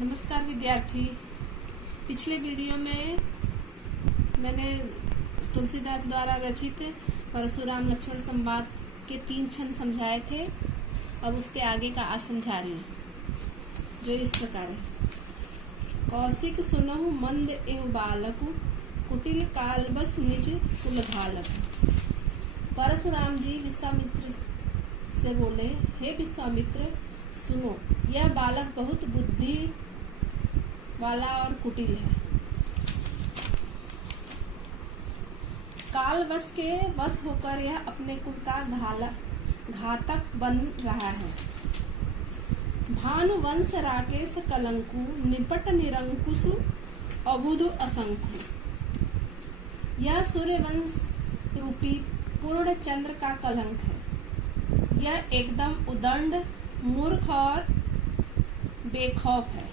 नमस्कार विद्यार्थी। पिछले वीडियो में मैंने तुलसीदास द्वारा रचित परशुराम लक्ष्मण संवाद के 3 छंद समझाए थे। अब उसके आगे का आज समझा रही हूँ, जो इस प्रकार है। कौशिक सुनहु मंद एवं बालकु, कुटिल काल बस निज कुल घालक। परशुराम जी विश्वामित्र से बोले, हे विश्वामित्र, सुनो, यह बालक बहुत बुद्धि वाला और कुटिल है। काल वश के वश होकर यह अपने कुल का घातक बन रहा है। भानु वंश राकेश कलंकु, निपट निरंकुशु अबुधु असंख्यु। यह सूर्य वंश रूपी पूर्ण चंद्र का कलंक है। यह एकदम उदंड, मूर्ख और बेखौफ है।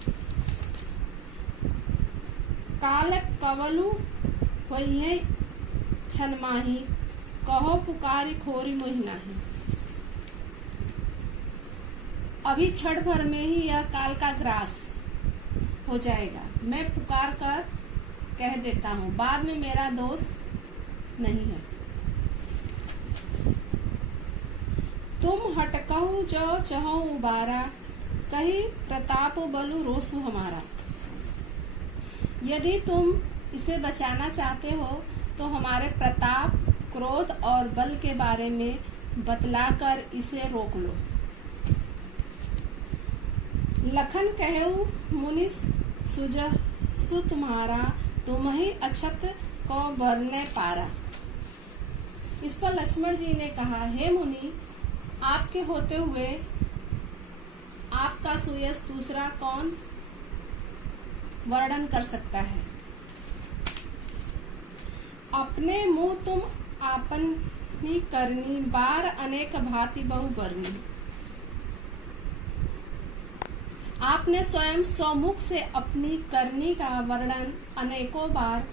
काल कवलु वही छन माही, कहो पुकारी खोरी मोहि नाही। अभी क्षण भर में ही यह काल का ग्रास हो जाएगा। मैं पुकार कर कह देता हूँ, बाद में मेरा दोष नहीं है। तुम हटकहु जो चहु उबारा, कही प्रताप बलु रोसु हमारा। यदि तुम इसे बचाना चाहते हो तो हमारे प्रताप, क्रोध और बल के बारे में बतलाकर इसे रोक लो। लखन कहु मुनि सुजसु तुम्हारा, तुम ही अछत को बरने पारा। इस पर लक्ष्मण जी ने कहा, हे मुनि, आपके होते हुए आपका सुयश दूसरा कौन वर्णन कर सकता है। अपने मुंह तुम आपनी करनी, बार अनेक भांति बहु बरनी। आपने स्वयं स्वमुख से अपनी करनी का वर्णन अनेकों बार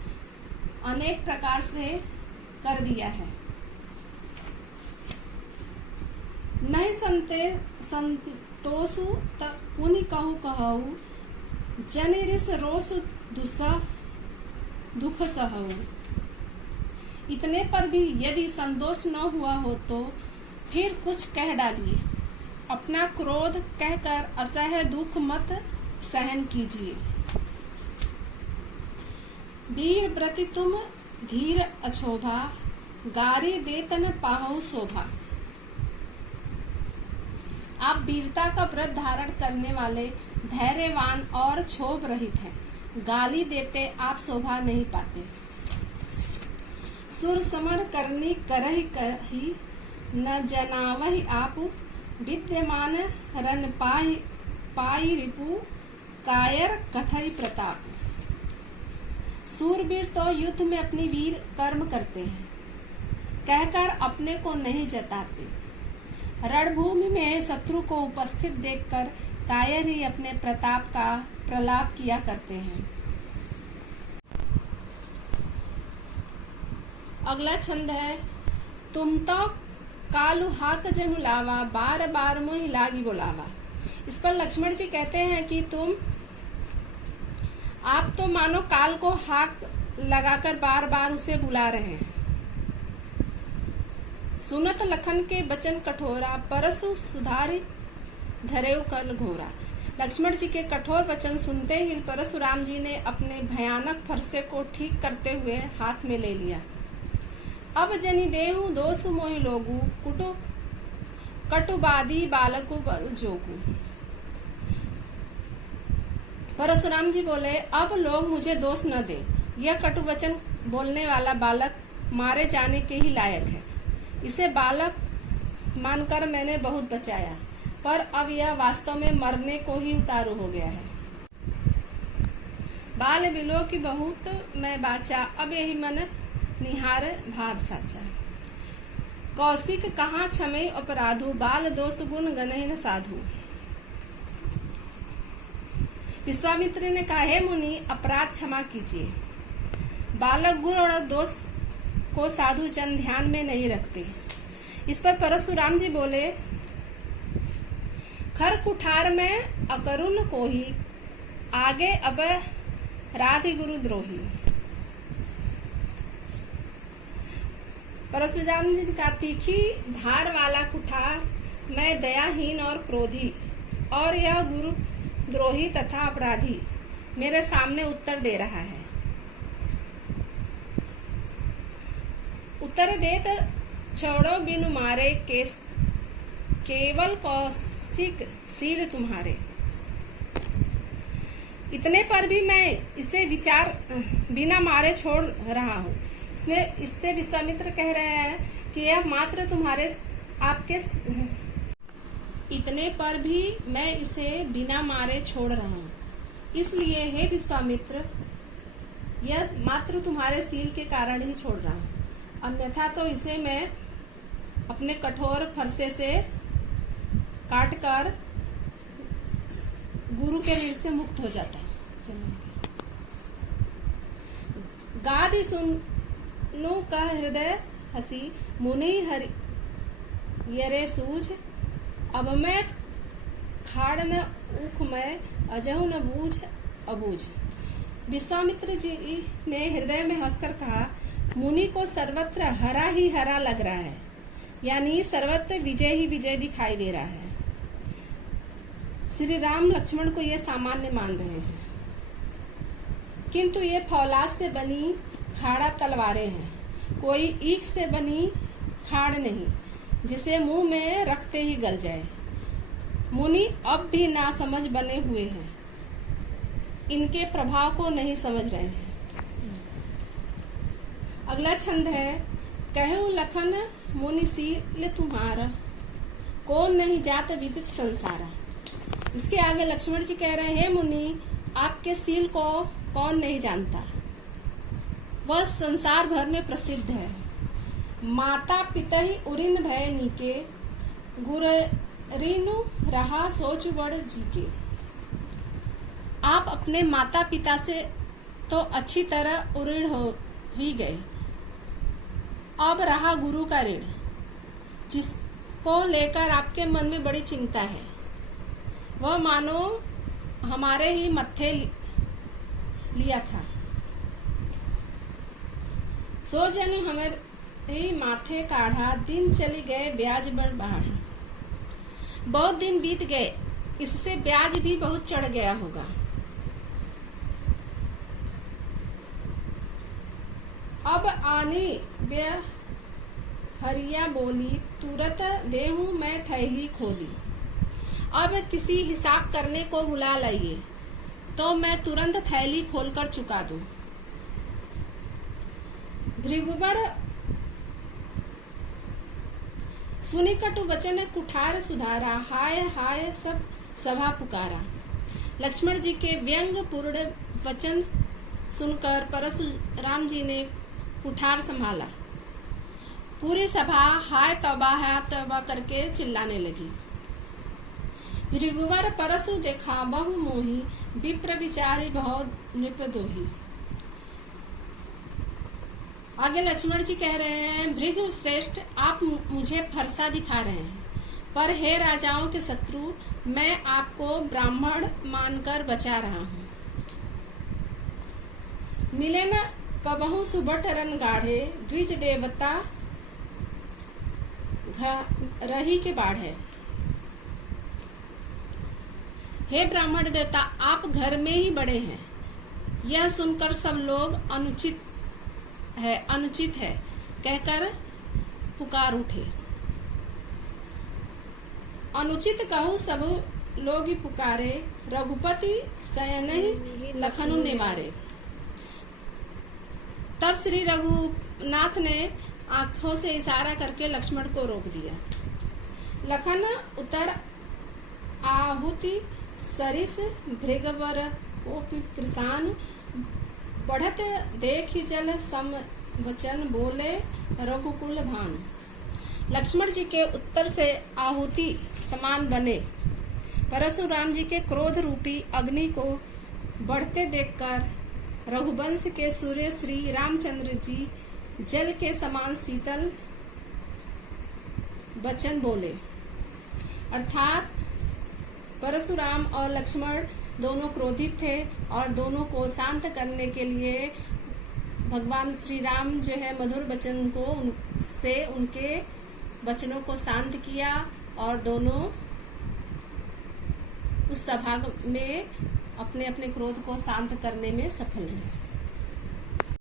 अनेक प्रकार से कर दिया है। नहीं संतोषु पुनि कहु कहु, जनि रिस रोसु दुख सहु। इतने पर भी यदि संतोष न हुआ हो तो फिर कुछ कह डालिए। अपना क्रोध कहकर असह्य दुख मत सहन कीजिए। वीर व्रति तुम धीर अछोभा, गारी देतन पाहु शोभा। आप वीरता का व्रत धारण करने वाले, धैर्यवान और क्षोभ रहित हैं। गाली देते आप शोभा नहीं पाते। सुर समर करनी करहि कही, न जनावहि आप। विद्यमान रन पाई रिपु, कायर कथई प्रताप। सूरवीर तो युद्ध में अपनी वीर कर्म करते हैं, कहकर अपने को नहीं जताते। रणभूमि में शत्रु को उपस्थित देखकर कायर ही अपने प्रताप का प्रलाप किया करते हैं। अगला छंद है। तुम तो कालु हाक जनु लावा, बार बार मोहि लागी बोलावा। इस पर लक्ष्मण जी कहते हैं कि आप तो मानो काल को हाक लगाकर बार बार उसे बुला रहे हैं। सुनत लखन के बचन कठोरा, परसु सुधारी धरेउ कल घोरा। लक्ष्मण जी के कठोर वचन सुनते ही परशुराम जी ने अपने भयानक फरसे को ठीक करते हुए हाथ में ले लिया। अब जनि देहु दोषु मोहि लोगु, कटुबादी बालकु बल जोगु। परशुराम जी बोले, अब लोग मुझे दोष न दे। यह कटु वचन बोलने वाला बालक मारे जाने के ही लायक है। इसे बालक मानकर मैंने बहुत बचाया, पर अब यह वास्तव में मरने को ही उतारू हो गया है। बाल बिलो की बहुत मैं बाचा, अब यही मन निहार भाव साचा। कौशिक कहाँ क्षमय अपराधु, बाल दोष गुण गनहि न साधु। विश्वामित्र ने कहा, हे मुनि, अपराध क्षमा कीजिए। बालक गुण और दोष को साधु जन ध्यान में नहीं रखते। इस पर परशुराम जी बोले, खर कुठार में अकरुण कोही, आगे अब राधि गुरु द्रोही। परशुराम जी का तीखी धार वाला कुठार, मैं दयाहीन और क्रोधी, और यह गुरु द्रोही तथा अपराधी मेरे सामने उत्तर दे रहा है। उत्तर देत छोड़ो बिनु मारे केवल कौशिक सील तुम्हारे। इतने पर भी मैं इसे विचार बिना मारे छोड़ रहा हूँ। इससे विश्वामित्र कह रहे हैं कि यह मात्र तुम्हारे आपके, इतने पर भी मैं इसे बिना मारे छोड़ रहा हूँ, इसलिए हे विश्वामित्र, यह मात्र तुम्हारे सील के कारण ही छोड़ रहा हूँ, अन्यथा तो इसे मैं अपने कठोर फरसे से काटकर गुरु के ऋण से मुक्त हो जाता। गादि सुनु का हृदय हसी, मुनि हरि यरे सूझ, अब मैं खाड़ न ऊख मैं, अजहु न बूझ अबूझ। विश्वामित्र जी ने हृदय में हंसकर कहा, मुनि को सर्वत्र हरा ही हरा लग रहा है, यानी सर्वत्र विजय ही विजय दिखाई दे रहा है। श्री राम लक्ष्मण को ये सामान्य मान रहे हैं, किंतु ये फौलाद से बनी खाड़ा तलवारें हैं, कोई ईख से बनी खाड़ नहीं जिसे मुंह में रखते ही गल जाए। मुनि अब भी नासमझ बने हुए हैं, इनके प्रभाव को नहीं समझ रहे हैं। अगला छंद है, कहूं लखन मुनि सील तुम्हारा, कौन नहीं जात विदित संसारा। इसके आगे लक्ष्मण जी कह रहे हैं, मुनि आपके सील को कौन नहीं जानता, वह संसार भर में प्रसिद्ध है। माता पिता ही उरिन भय नीके, गुररीनु रहा सोच बड़ जी के। आप अपने माता पिता से तो अच्छी तरह उऋण हो ही गए, अब रहा गुरु का ऋण, जिसको लेकर आपके मन में बड़ी चिंता है। वह मानो हमारे ही मत्थे लिया था, सो जन हमारे माथे काढ़ा, दिन चली गए ब्याज बढ़ बढ़ा। बहुत दिन बीत गए, इससे ब्याज भी बहुत चढ़ गया होगा। अब आनी हरिया बोली, तुरंत देहूं मैं थैली खोली। अब किसी हिसाब करने को बुला लाइए, तो मैं तुरंत थैली खोलकर चुका दूं। भृगुवर सुनी कटु वचन कुठार सुधारा, हाय हाय सब सभा पुकारा। लक्ष्मण जी के व्यंग पूर्ण वचन सुनकर परशुराम जी ने कुठार संभाला। पूरी सभा हाय तौबा करके चिल्लाने लगी। भृगुवर परशु देखा बहु मोही, विप्र विचारी बहुत नृप दोही। आगे लक्ष्मण जी कह रहे हैं, भृगु श्रेष्ठ, आप मुझे फरसा दिखा रहे हैं, पर हे राजाओं के शत्रु, मैं आपको ब्राह्मण मानकर बचा रहा हूँ। मिले न कबहू सुबट रन गाढ़े, द्विज देवता रही के बाढ़े। हे ब्राह्मण देवता, आप घर में ही बड़े हैं। यह सुनकर सब लोग अनुचित है कहकर पुकार उठे। अनुचित कहूँ सब लोग ही पुकारे, रघुपति शयन ही लखनु निवारे। तब श्री रघुनाथ ने आंखों से इशारा करके लक्ष्मण को रोक दिया। लखन उतर आहुति सरिस, भृगवर को कृषान, बढ़त देख जल सम वचन, बोले रघुकुल भानु। लक्ष्मण जी के उत्तर से आहुति समान बने परशुराम जी के क्रोध रूपी अग्नि को बढ़ते देखकर रघुवंश के सूर्य श्री रामचंद्र जी जल के समान शीतल वचन बोले, अर्थात परशुराम और लक्ष्मण दोनों क्रोधित थे और दोनों को शांत करने के लिए भगवान श्री राम जो है मधुर वचन को से उनके वचनों को शांत किया और दोनों उस सभा में अपने अपने क्रोध को शांत करने में सफल रहे।